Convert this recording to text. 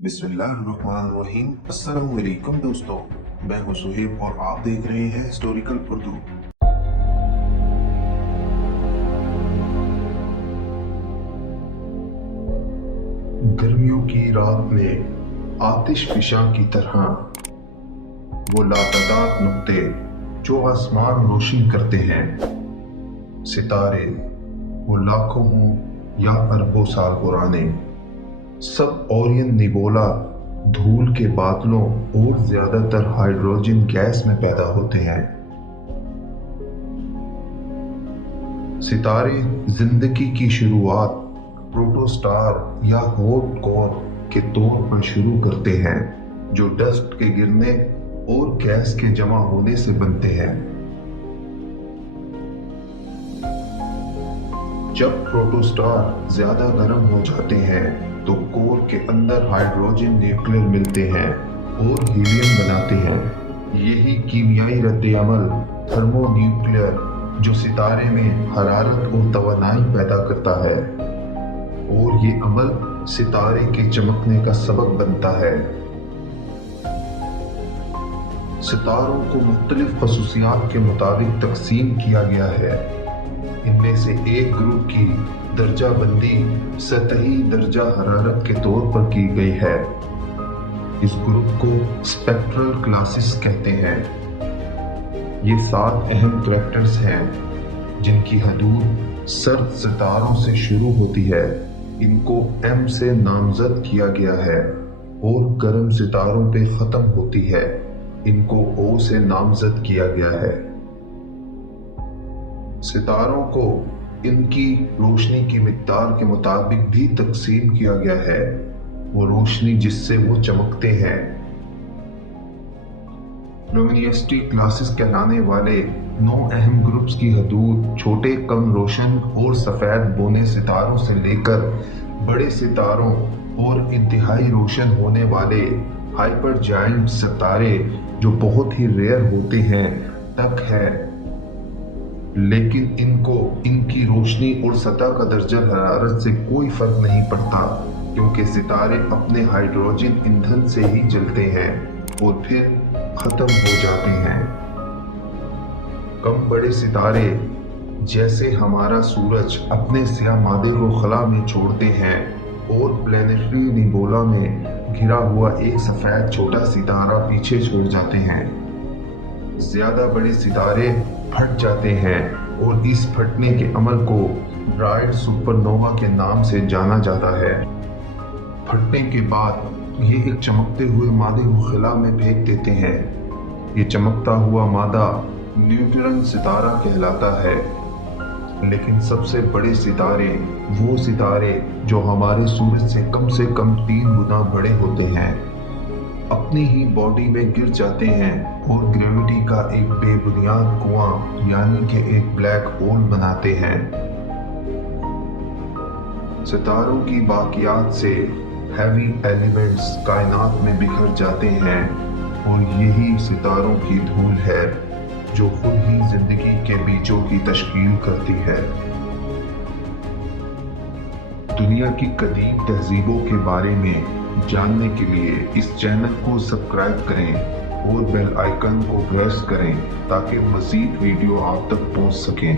बिस्मिल्लाहिर्रहमानिर्रहीम। अस्सलाम वालेकुम दोस्तों, मैं हूं सुहेब और आप देख रहे हैं हिस्टोरिकल उर्दू। गर्मियों की रात में आतिश फिशा की तरह वो लातादाद नुक्ते जो आसमान रोशन करते हैं, सितारे वो लाखों हों या अरबों साल पुराने, सब ओरियन निबोला धूल के बादलों और ज्यादातर हाइड्रोजन गैस में पैदा होते हैं। सितारे जिंदगी की शुरुआत प्रोटोस्टार या हॉट कोर के तौर पर शुरू करते हैं, जो डस्ट के गिरने और गैस के जमा होने से बनते हैं। जब प्रोटोस्टार ज्यादा गर्म हो जाते हैं तो कोर के अंदर हाइड्रोजन न्यूक्लियर मिलते हैं और हीलियम बनाते हैं। यही कीमियाई रद्द-ए-अमल थर्मोन्यूक्लियर जो सितारे में हरारत और तवानाई पैदा करता है, और ये अमल सितारे के चमकने का सबब बनता है। सितारों को मुख्तलिफ खसूसियात के मुताबिक तकसीम किया गया है। इनमें से एक ग्रुप की दर्जा बंदी सतही दर्जा हरारत के तौर पर की गई है। इस ग्रुप को स्पेक्ट्रल क्लासेस कहते हैं। ये 7 अहम करैक्टर्स हैं जिनकी हदूद सर्द सितारों से शुरू होती है। इनको M से नामजद किया गया है, और गर्म सितारों पे ख़त्म होती है। इनको O से नामजद किया गया है। सितारों को इनकी रोशनी की मिकदार के मुताबिक भी तकसीम किया गया है, वो रोशनी जिससे वो चमकते हैं। लुमिनियसिटी क्लासेस कहलाने वाले 9 अहम ग्रुप्स की हदूद छोटे कम रोशन और सफ़ेद बोने सितारों से लेकर बड़े सितारों और इंतहाई रोशन होने वाले हाइपर जायंट सितारे जो बहुत ही रेयर होते हैं तक है। लेकिन इनको इनकी रोशनी और सतह का दर्जा हरारत से कोई फर्क नहीं पड़ता, क्योंकि सितारे अपने हाइड्रोजन ईंधन से ही जलते हैं और फिर खत्म हो जाते हैं। कम बड़े सितारे जैसे हमारा सूरज अपने स्याह मादे को खला में छोड़ते हैं और प्लैनेटरी निबोला में घिरा हुआ एक सफेद छोटा सितारा पीछे छोड़ जाते हैं। ज्यादा बड़े सितारे फट जाते हैं, और इस फटने के अमल को ब्राइट सुपरनोवा के नाम से जाना जाता है। फटने के बाद ये एक चमकते हुए मादे को खला में फेंक देते हैं। ये चमकता हुआ मादा न्यूट्रॉन सितारा कहलाता है। लेकिन सबसे बड़े सितारे वो सितारे जो हमारे सूरज से कम 3 गुना बड़े होते हैं, अपनी ही बॉडी में गिर जाते हैं और ग्रेविटी का एक बेबुनियाद कुआं यानी कि एक ब्लैक होल बनाते हैं। सितारों की बाकियात से हैवी एलिमेंट्स कायनात में बिखर जाते हैं, और यही सितारों की धूल है जो खुद ही जिंदगी के बीजों की तश्कील करती है। दुनिया की कदीम तहजीबों के बारे में जानने के लिए इस चैनल को सब्सक्राइब करें और बेल आइकन को प्रेस करें ताकि मज़ीद वीडियो आप तक पहुंच सकें।